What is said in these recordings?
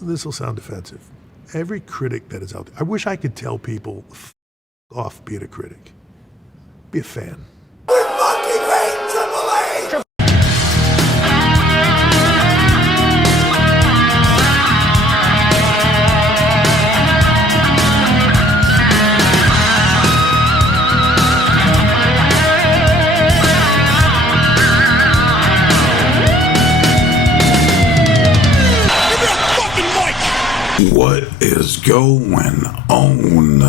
this will sound offensive. Every critic that is out there, I wish I could tell people, f off being a critic. Be a fan. We fucking hate Triple H! What is going on?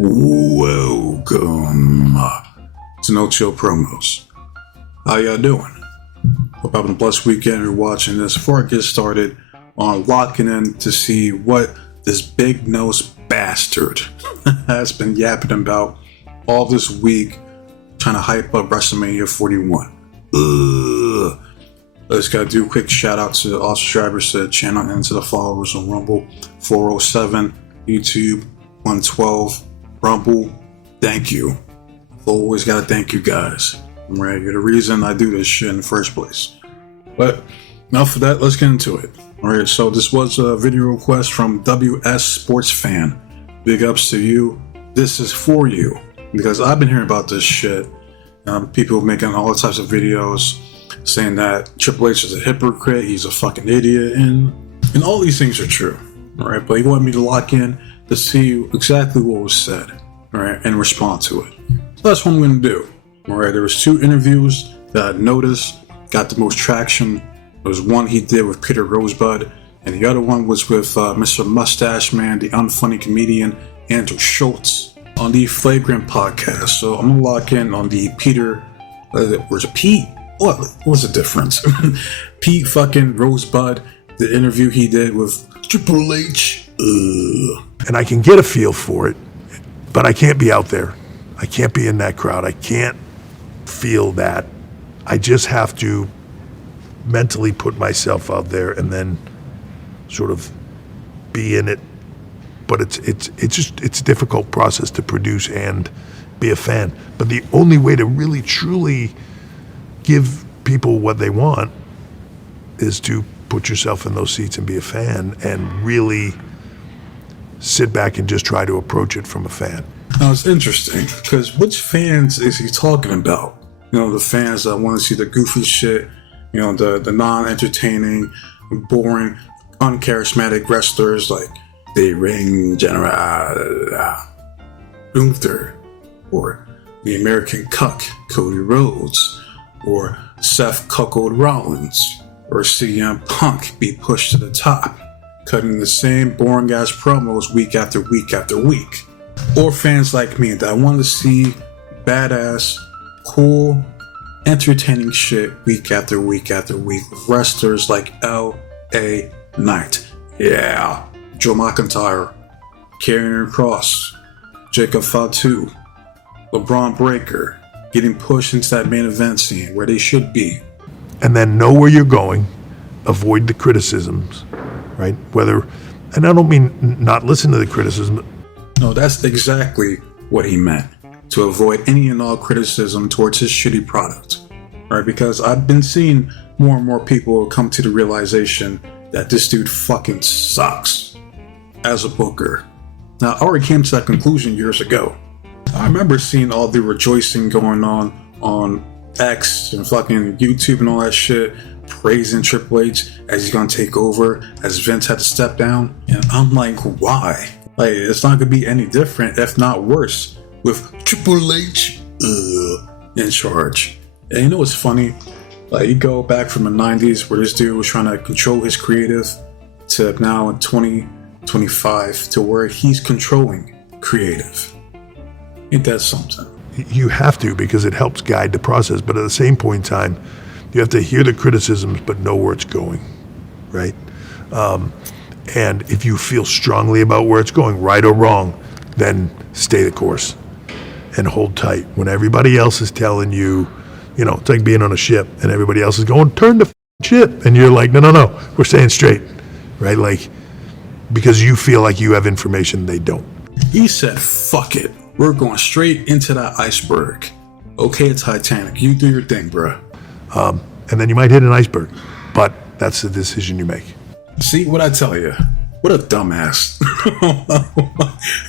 Welcome to No Chill Promos. How y'all doing? Hope having a blessed weekend. You're watching this. Before I get started on locking in to see what this big nose bastard has been yapping about all this week, trying to hype up WrestleMania 41. I just gotta do a quick shout out to all subscribers to the channel and to the followers on Rumble 407, YouTube 112, Rumble. Thank you. Always gotta thank you guys. Right, you're the reason I do this shit in the first place. But enough of that, let's get into it. Alright, so this was a video request from WS Sports Fan. Big ups to you. This is for you. Because I've been hearing about this shit. People making all types of videos saying that Triple H is a hypocrite, he's a fucking idiot, and all these things are true, alright? But he wanted me to lock in to see exactly what was said, alright, and respond to it. So that's what I'm going to do, alright? There was two interviews that I noticed got the most traction. There was one he did with Peter Rosebud, and the other one was with Mr. Mustache Man, the unfunny comedian, Andrew Schultz, on the Flagrant podcast. So I'm going to lock in on the Peter, where's it, Pete? What's the difference? Pete fucking Rosebud, the interview he did with Triple H. And I can get a feel for it, but I can't be out there. I can't be in that crowd. I can't feel that. I just have to mentally put myself out there and then sort of be in it. But it's a difficult process to produce and be a fan. But the only way to really truly give people what they want is to put yourself in those seats and be a fan and really sit back and just try to approach it from a fan. Now it's interesting because which fans is he talking about? You know, the fans that want to see the goofy shit, you know, the non-entertaining, boring, uncharismatic wrestlers like the Ring General Gunther, or the American Cuck Cody Rhodes, or Seth Cuckold Rollins, or CM Punk be pushed to the top, cutting the same boring ass promos week after week after week. Or fans like me that want to see badass, cool, entertaining shit week after week after week with wrestlers like L.A. Knight, yeah, Joe McIntyre, Karrion Kross, Jacob Fatu, LeBron Breakker, getting pushed into that main event scene where they should be. And then know where you're going, avoid the criticisms, right? And I don't mean not listen to the criticism. No, that's exactly what he meant. To avoid any and all criticism towards his shitty product, right? Because I've been seeing more and more people come to the realization that this dude fucking sucks as a booker. Now, I already came to that conclusion years ago. I remember seeing all the rejoicing going on X and fucking YouTube and all that shit, praising Triple H as he's gonna take over, as Vince had to step down. And I'm like, why? Like, it's not gonna be any different, if not worse, with Triple H in charge. And you know what's funny? Like, you go back from the 90s where this dude was trying to control his creative to now in 2025 to where he's controlling creative. Ain't that something? You have to, because it helps guide the process. But at the same point in time, you have to hear the criticisms, but know where it's going, right? And if you feel strongly about where it's going, right or wrong, then stay the course and hold tight. When everybody else is telling you, you know, it's like being on a ship and everybody else is going, turn the ship. And you're like, no, we're staying straight, right? Like, because you feel like you have information they don't. He said, fuck it. We're going straight into that iceberg. Okay, Titanic, you do your thing, bruh. And then you might hit an iceberg, but that's the decision you make. See what I tell you? What a dumbass.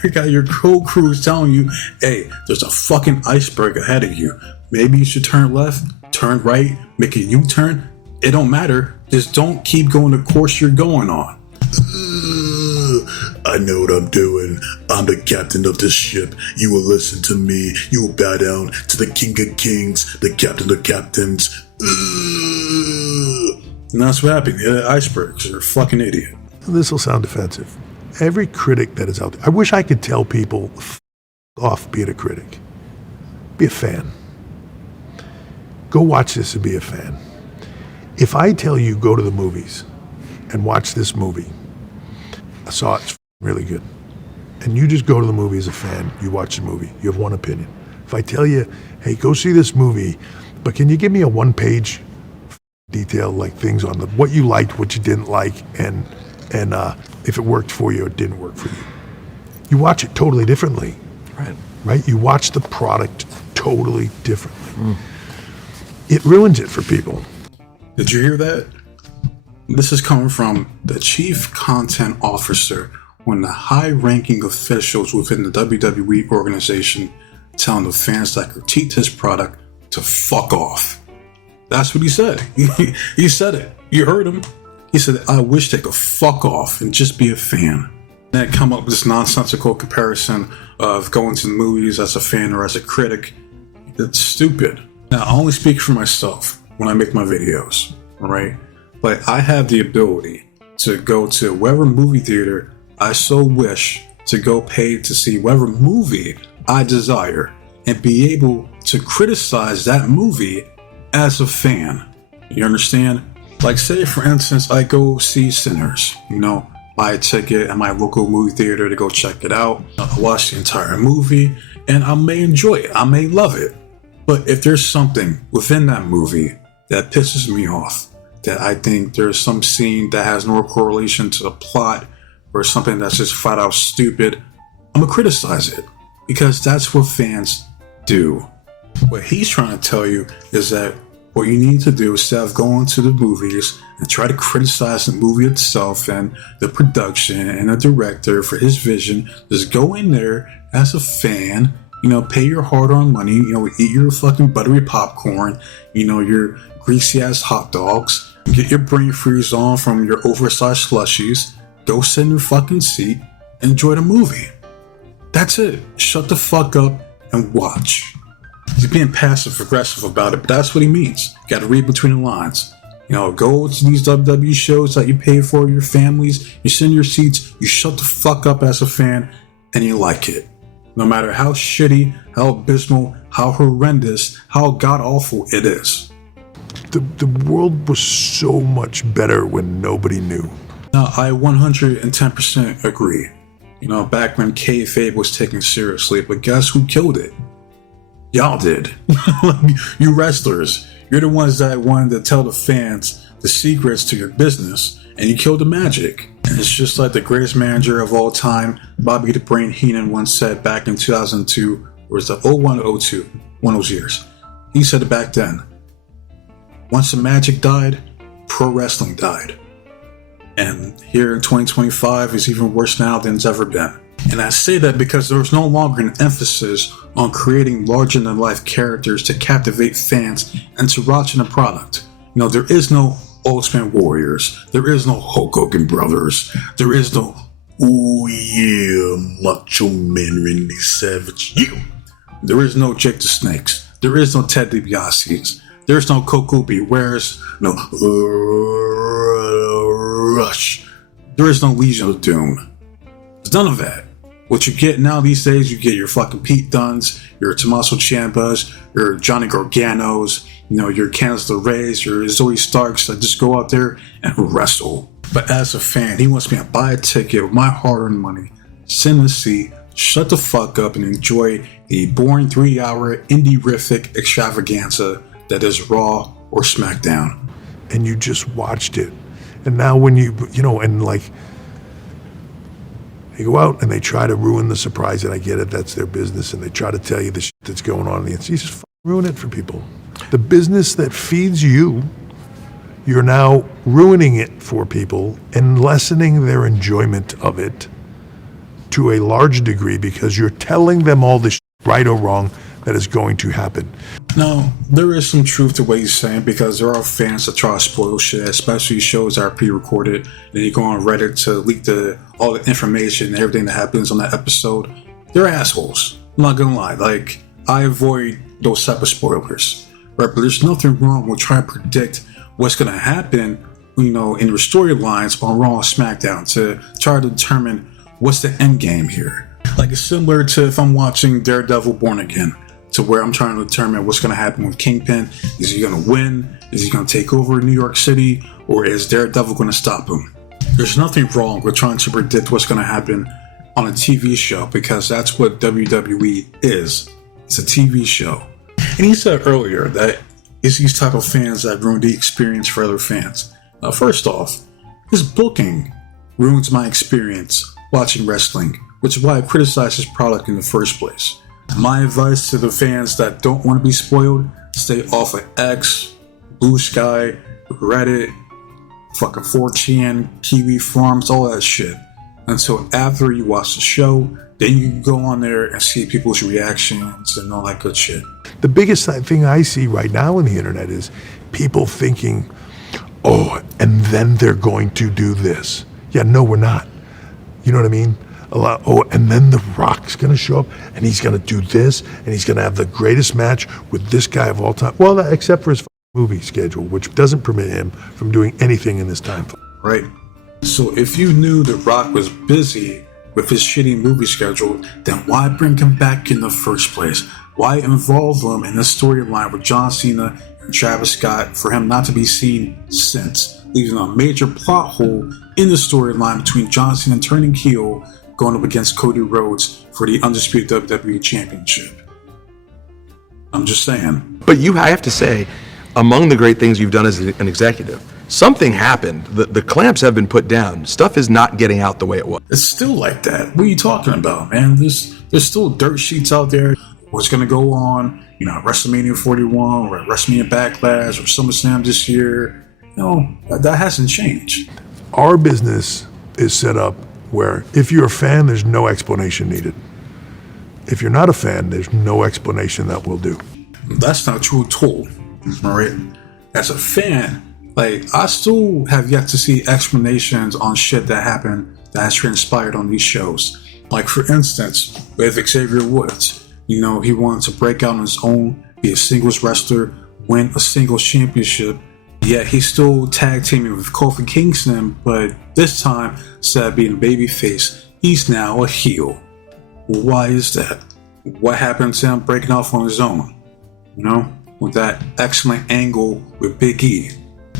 You got your whole crews telling you, hey, there's a fucking iceberg ahead of you. Maybe you should turn left, turn right, make a U-turn. It don't matter. Just don't keep going the course you're going on. I know what I'm doing. I'm the captain of this ship. You will listen to me. You will bow down to the king of kings, the captain of captains. And that's what happened. The icebergs. You're a fucking idiot. This will sound offensive. Every critic that is out there, I wish I could tell people, f off being a critic. Be a fan. Go watch this and be a fan. If I tell you go to the movies and watch this movie, I saw it, it's really good, and you just go to the movie as a fan, you watch the movie, you have one opinion. If I tell you, hey, go see this movie, but can you give me a one-page detail, like things on what you liked, what you didn't like, and if it worked for you or didn't work for you. You watch it totally differently. Right? You watch the product totally differently. It ruins it for people. Did you hear that? This is coming from the chief content officer, one of the high-ranking officials within the WWE organization, telling the fans that critiqued his product to fuck off. That's what he said. He said it. You heard him. He said, I wish they could fuck off and just be a fan. Then come up with this nonsensical comparison of going to the movies as a fan or as a critic. It's stupid. Now, I only speak for myself when I make my videos, all right? But I have the ability to go to whatever movie theater I so wish, to go pay to see whatever movie I desire, and be able to criticize that movie as a fan. You understand? Like, say, for instance, I go see Sinners, buy a ticket at my local movie theater to go check it out. I watch the entire movie, and I may enjoy it. I may love it. But if there's something within that movie that pisses me off, that I think there's some scene that has no correlation to the plot, or something that's just flat out stupid, I'm gonna criticize it, because that's what fans do. What he's trying to tell you is that what you need to do, instead of going to the movies and try to criticize the movie itself and the production and the director for his vision, just go in there as a fan, pay your hard-earned money, eat your fucking buttery popcorn, your greasy-ass hot dogs, get your brain freeze on from your oversized slushies, go sit in your fucking seat, enjoy the movie. That's it. Shut the fuck up and watch. He's being passive-aggressive about it, but that's what he means. You gotta read between the lines. Go to these WWE shows that you pay for, your families, you sit in your seats, you shut the fuck up as a fan, and you like it. No matter how shitty, how abysmal, how horrendous, how god-awful it is. The world was so much better when nobody knew. Now, I 110% agree. Back when kayfabe was taken seriously, but guess who killed it? Y'all did. You wrestlers. You're the ones that wanted to tell the fans the secrets to your business, and you killed the magic. And it's just like the greatest manager of all time, Bobby the Brain Heenan, once said back in 2002, or was it 01, 02, one of those years. He said it back then. Once the magic died, pro wrestling died. And here in 2025, it's even worse now than it's ever been. And I say that because there is no longer an emphasis on creating larger-than-life characters to captivate fans and to watching a product. There is no Ultimate Warriors. There is no Hulk Hogan Brothers. There is no, ooh yeah, Macho Man Randy Savage. Yeah. There is no Jake the Snakes. There is no Ted DiBiase's. There's no Coco Beware's. No Rush. There is no Legion of Doom. There's none of that. What you get now these days, you get your fucking Pete Dunnes, your Tommaso Ciampas, your Johnny Garganos, your Candice LeRae's, your Zoe Starks that just go out there and wrestle. But as a fan, he wants me to buy a ticket with my hard-earned money, sit in the seat, shut the fuck up, and enjoy the boring 3-hour indie-rific extravaganza that is Raw or SmackDown. And you just watched it. And now when you they go out and they try to ruin the surprise, and I get it, that's their business, and they try to tell you the shit that's going on, and you just ruin it for people. The business that feeds you, you're now ruining it for people and lessening their enjoyment of it to a large degree because you're telling them all the right or wrong that is going to happen. No, there is some truth to what he's saying because there are fans that try to spoil shit, especially shows that are pre-recorded. And you go on Reddit to leak all the information and everything that happens on that episode. They're assholes. I'm not gonna lie. Like, I avoid those type of spoilers. Right? But there's nothing wrong with trying to predict what's gonna happen, in your storylines on Raw and SmackDown to try to determine what's the end game here. Like, it's similar to if I'm watching Daredevil Born Again, to where I'm trying to determine what's going to happen with Kingpin. Is he going to win? Is he going to take over New York City? Or is Daredevil going to stop him? There's nothing wrong with trying to predict what's going to happen on a TV show because that's what WWE is. It's a TV show. And he said earlier that it's these type of fans that ruin the experience for other fans. First off, his booking ruins my experience watching wrestling, which is why I criticize his product in the first place. My advice to the fans that don't want to be spoiled, stay off of X, Blue Sky, Reddit, fucking 4chan, Kiwi Farms, all that shit. Until after you watch the show, then you can go on there and see people's reactions and all that good shit. The biggest thing I see right now on the internet is people thinking, oh, and then they're going to do this. Yeah, no, we're not. You know what I mean? And then The Rock's going to show up, and he's going to do this, and he's going to have the greatest match with this guy of all time. Well, except for his movie schedule, which doesn't permit him from doing anything in this time. Right. So if you knew The Rock was busy with his shitty movie schedule, then why bring him back in the first place? Why involve him in the storyline with John Cena and Travis Scott for him not to be seen since, leaving a major plot hole in the storyline between John Cena turning heel, going up against Cody Rhodes for the undisputed WWE Championship. I'm just saying. But I have to say, among the great things you've done as an executive, something happened. The clamps have been put down. Stuff is not getting out the way it was. It's still like that. What are you talking about, man? There's still dirt sheets out there. What's going to go on, WrestleMania 41 or WrestleMania Backlash or SummerSlam this year. That hasn't changed. Our business is set up where if you're a fan, there's no explanation needed. If you're not a fan, there's no explanation that will do. That's not true at all. All right. As a fan, I still have yet to see explanations on shit that happened that has transpired on these shows. Like, for instance, with Xavier Woods, he wanted to break out on his own, be a singles wrestler, win a singles championship. Yet he's still tag teaming with Kofi Kingston, but this time, instead of being a babyface, he's now a heel. Why is that? What happened to him breaking off on his own? With that excellent angle with Big E.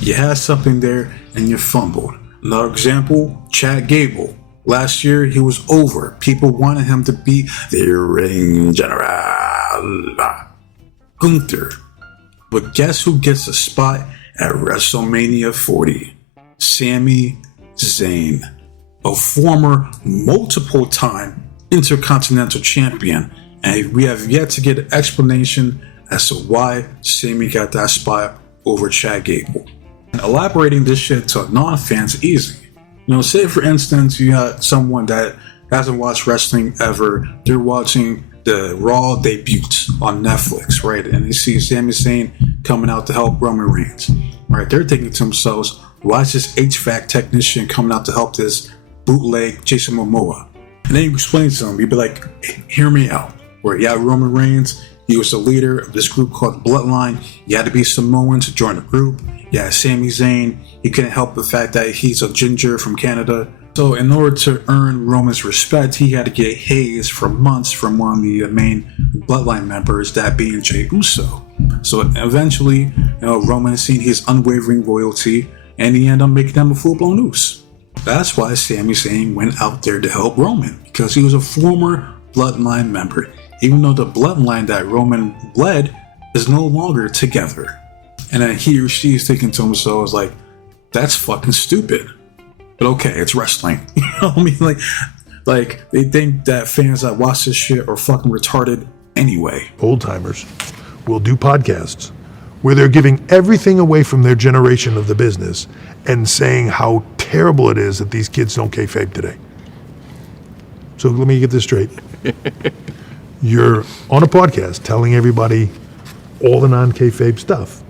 You had something there and you fumbled. Another example, Chad Gable. Last year, he was over. People wanted him to be the ring general, Gunther. But guess who gets a spot at WrestleMania 40? Sami Zayn, a former multiple-time Intercontinental Champion. And we have yet to get an explanation as to why Sami got that spot over Chad Gable. And elaborating this shit to non-fans is easy. Say for instance you got someone that hasn't watched wrestling ever, they're watching the Raw debuts on Netflix, right? And they see Sami Zayn coming out to help Roman Reigns, right? They're thinking to themselves, why is this HVAC technician coming out to help this bootleg Jason Momoa? And then you explain to them, you'd be like, hey, hear me out. Where Roman Reigns, he was the leader of this group called Bloodline. You had to be Samoan to join the group. Sami Zayn, he couldn't help the fact that he's a ginger from Canada. So in order to earn Roman's respect, he had to get hazed for months from one of the main Bloodline members, that being Jey Uso. So eventually, Roman seen his unwavering loyalty, and he ended up making him a full-blown noose. That's why Sami Zayn went out there to help Roman, because he was a former Bloodline member, even though the bloodline that Roman led is no longer together. And then he or she is thinking to themselves, that's fucking stupid. But okay, it's wrestling. You know what I mean? Like they think that fans that watch this shit are fucking retarded anyway. Old timers will do podcasts where they're giving everything away from their generation of the business and saying how terrible it is that these kids don't kayfabe today. So let me get this straight. You're on a podcast telling everybody all the non-kayfabe stuff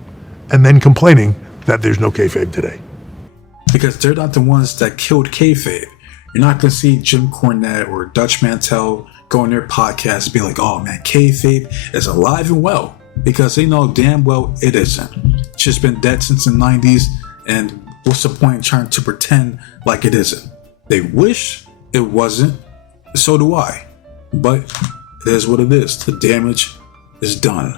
and then complaining that there's no kayfabe today. Because they're not the ones that killed kayfabe. You're not going to see Jim Cornette or Dutch Mantel go on their podcast and be like, oh man, kayfabe is alive and well. Because they know damn well it isn't. It's just been dead since the 90s, and what's the point in trying to pretend like it isn't? They wish it wasn't, so do I. But it is what it is. The damage is done.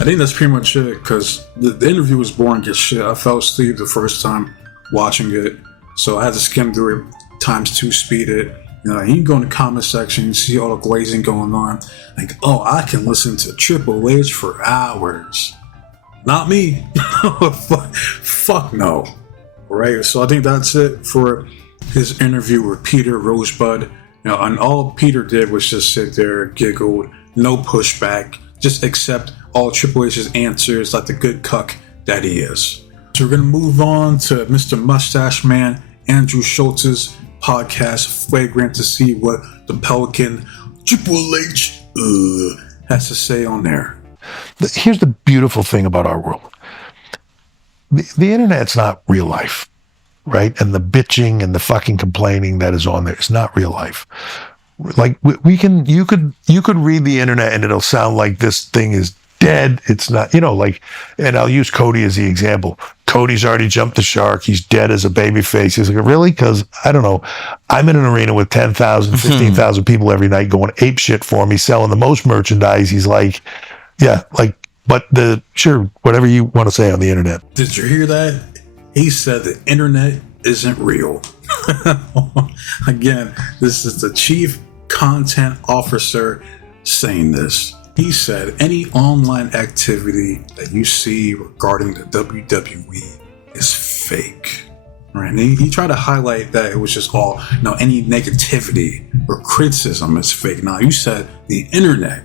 I think that's pretty much it, because the interview was boring as shit. I fell asleep the first time watching it, so I had to skim through it ×2 speed it. You know, you can go in the comment section and see all the glazing going on. Like, oh, I can listen to Triple H for hours. Not me. Fuck no. All right, so I think that's it for his interview with Peter Rosebud. You know, and all Peter did was just sit there, giggled, no pushback, just accept all Triple H's answers like the good cuck that he is. So we're gonna move on to Mr. Mustache Man, Andrew Schultz's podcast, Flagrant, to see what the Pelican Triple H has to say on there. Here's the beautiful thing about our world. The internet's not real life, right? And the bitching and the fucking complaining that is on there is not real life. Like you could read the internet and it'll sound like this thing is dead. It's not, and I'll use Cody as the example. Cody's already jumped the shark. He's dead as a baby face. He's like, really? Because, I don't know, I'm in an arena with 10,000, 15,000 people every night going ape shit for him. He's selling the most merchandise. He's like, yeah, but sure, whatever you want to say on the internet. Did you hear that? He said the internet isn't real. Again, this is the chief content officer saying this. He said any online activity that you see regarding the WWE is fake. Right? And he tried to highlight that it was just all, any negativity or criticism is fake. Now, you said the internet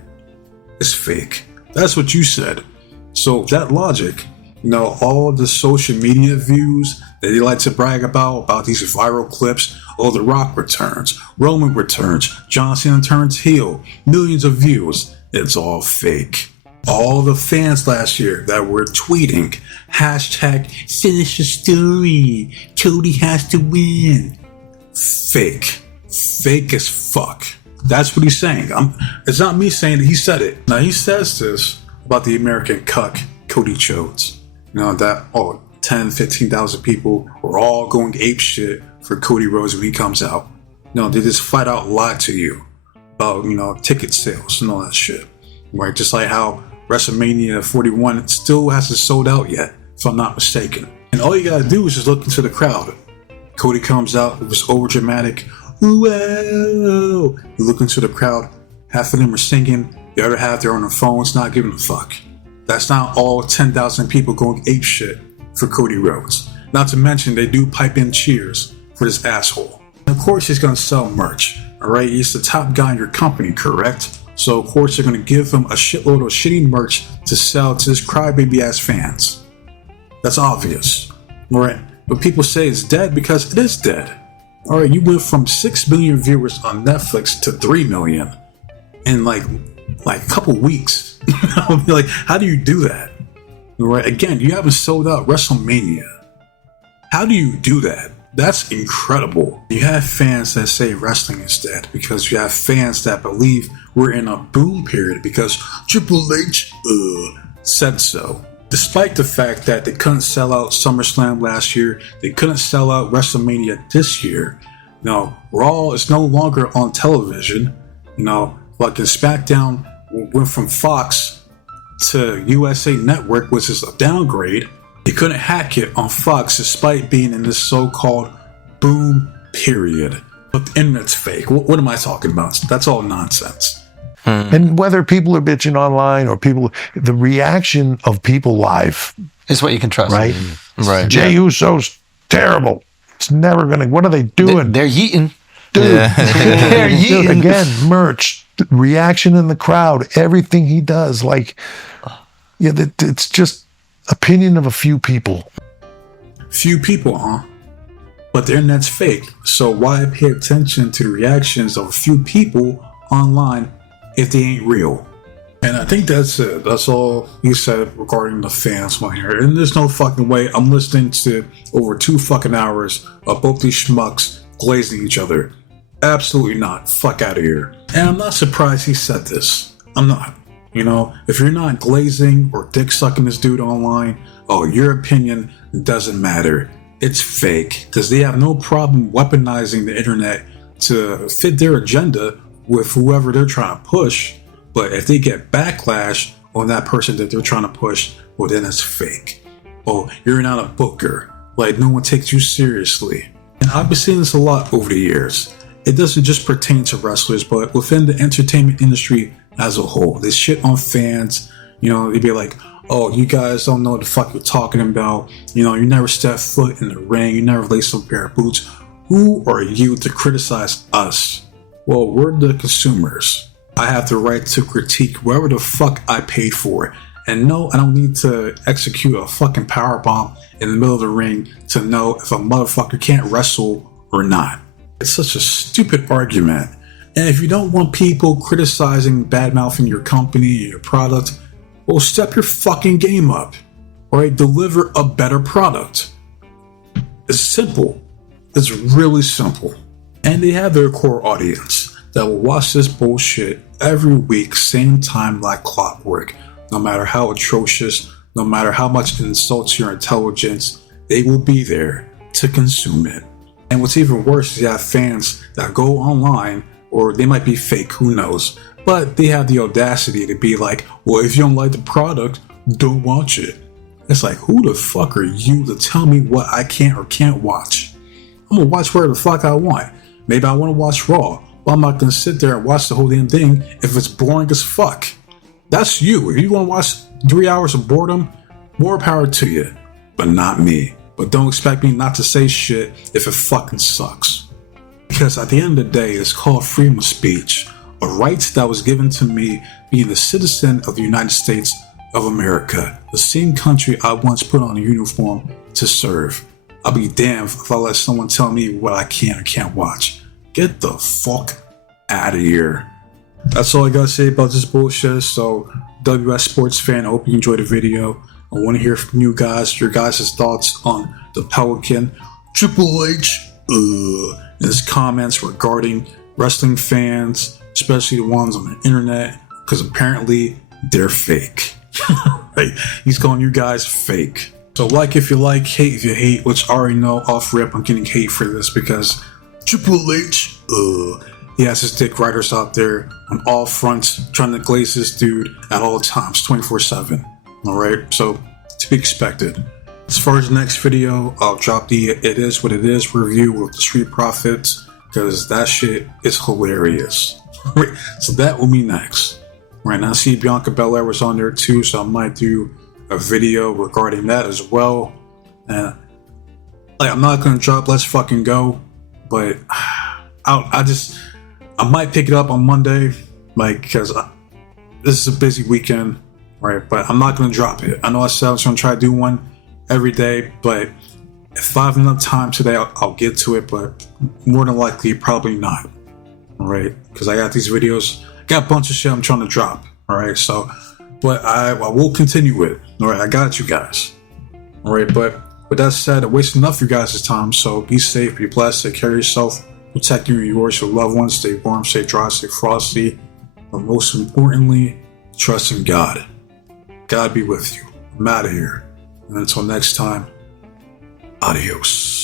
is fake. That's what you said. So that logic, all the social media views that they like to brag about these viral clips, The Rock returns, Roman returns, John Cena turns heel, millions of views. It's all fake. All the fans last year that were tweeting, #finish the story, Cody has to win. Fake. Fake as fuck. That's what he's saying. It's not me saying that, he said it. Now he says this about the American cuck, Cody Chodes. That 10, 15,000 people were all going ape shit for Cody Rhodes when he comes out. They just flat out lie to you about, ticket sales and all that shit. Right? Just like how WrestleMania 41 still hasn't sold out yet, if I'm not mistaken. And all you gotta do is just look into the crowd. Cody comes out, it was over dramatic. Whoa! You look into the crowd, half of them are singing, the other half they're on their phones, not giving a fuck. That's not all 10,000 people going ape shit for Cody Rhodes. Not to mention they do pipe in cheers for this asshole. And of course he's gonna sell merch. Alright, he's the top guy in your company, correct? So of course they're gonna give him a shitload of shitty merch to sell to his crybaby ass fans. That's obvious. Alright, but people say it's dead because it is dead. Alright, you went from 6 million viewers on Netflix to 3 million in like a couple weeks. Like, how do you do that? Alright, again, you haven't sold out WrestleMania. How do you do that? That's incredible. You have fans that say wrestling is dead because you have fans that believe we're in a boom period because Triple H said so. Despite the fact that they couldn't sell out SummerSlam last year, they couldn't sell out WrestleMania this year. Raw is no longer on television. Like in SmackDown went from Fox to USA Network, which is a downgrade. You couldn't hack it on Fox despite being in this so-called boom period. But the internet's fake. What am I talking about? That's all nonsense. And whether people are bitching online or the reaction of people live is what you can trust. Right? Right. Jey Uso's terrible. It's never going to, what are they doing? They're yeeting. Dude, They're yeeting. Dude, again, merch, reaction in the crowd, everything he does. It's just, Opinion of a few people. Few people, huh? But the internet's fake, so why pay attention to the reactions of a few people online if they ain't real? And I think that's it. That's all he said regarding the fans on here. And there's no fucking way I'm listening to over 2 fucking hours of both these schmucks glazing each other. Absolutely not. Fuck out of here. And I'm not surprised he said this. I'm not. You know, if you're not glazing or dick sucking this dude online, oh, your opinion doesn't matter. It's fake. Because they have no problem weaponizing the internet to fit their agenda with whoever they're trying to push. But if they get backlash on that person that they're trying to push, well, then it's fake. Oh, you're not a booker. Like, no one takes you seriously. And I've been seeing this a lot over the years. It doesn't just pertain to wrestlers, but within the entertainment industry as a whole. They shit on fans. You know, they'd be like, oh, you guys don't know what the fuck you're talking about. You know, you never step foot in the ring. You never lace a pair of boots. Who are you to criticize us? Well, we're the consumers. I have the right to critique whoever the fuck I paid for. And no, I don't need to execute a fucking powerbomb in the middle of the ring to know if a motherfucker can't wrestle or not. It's such a stupid argument. And if you don't want people criticizing, bad-mouthing your company and your product, well, step your fucking game up. Alright, deliver a better product. It's simple. It's really simple. And they have their core audience that will watch this bullshit every week, same time like clockwork. No matter how atrocious, no matter how much it insults your intelligence, they will be there to consume it. And what's even worse is you have fans that go online, or they might be fake, who knows, but they have the audacity to be like, well, if you don't like the product, don't watch it. It's like, who the fuck are you to tell me what I can or can't watch? I'm gonna watch whatever the fuck I want. Maybe I want to watch Raw, but I'm not gonna sit there and watch the whole damn thing if it's boring as fuck. That's you. If you want to watch 3 hours of boredom, more power to you, but not me. But don't expect me not to say shit if it fucking sucks. Because at the end of the day, it's called freedom of speech, a right that was given to me being a citizen of the United States of America, the same country I once put on a uniform to serve. I'll be damned if I let someone tell me what I can or can't watch. Get the fuck out of here. That's all I gotta say about this bullshit. So, WS Sports fan, I hope you enjoyed the video. I want to hear from you guys, your guys' thoughts on the Pelican, Triple H, and his comments regarding wrestling fans, especially the ones on the internet, because apparently they're fake. Right? He's calling you guys fake. So like if you like, hate if you hate, which I already know off rip I'm getting hate for this because Triple H, he has his dick riders out there on all fronts trying to glaze this dude at all times, 24/7. Alright, so to be expected. As far as the next video, I'll drop the It Is What It Is review with the Street Profits, because that shit is hilarious. So that will be next. Right now, I see Bianca Belair was on there too, so I might do a video regarding that as well. And I'm not gonna drop Let's Fucking Go, but I might pick it up on Monday, because this is a busy weekend. Right, but I'm not going to drop it. I know I said I was going to try to do one every day, but if I have enough time today, I'll get to it, but more than likely, probably not. All right, because I got these videos, got a bunch of shit I'm trying to drop. All right, so, but I will continue it. All right, I got you guys. All right, but with that said, I wasted enough of you guys' time, so be safe, be blessed, take care of yourself, protect you, yours, your loved ones, stay warm, stay dry, stay frosty, but most importantly, trust in God. God be with you. I'm out of here. And until next time, adios.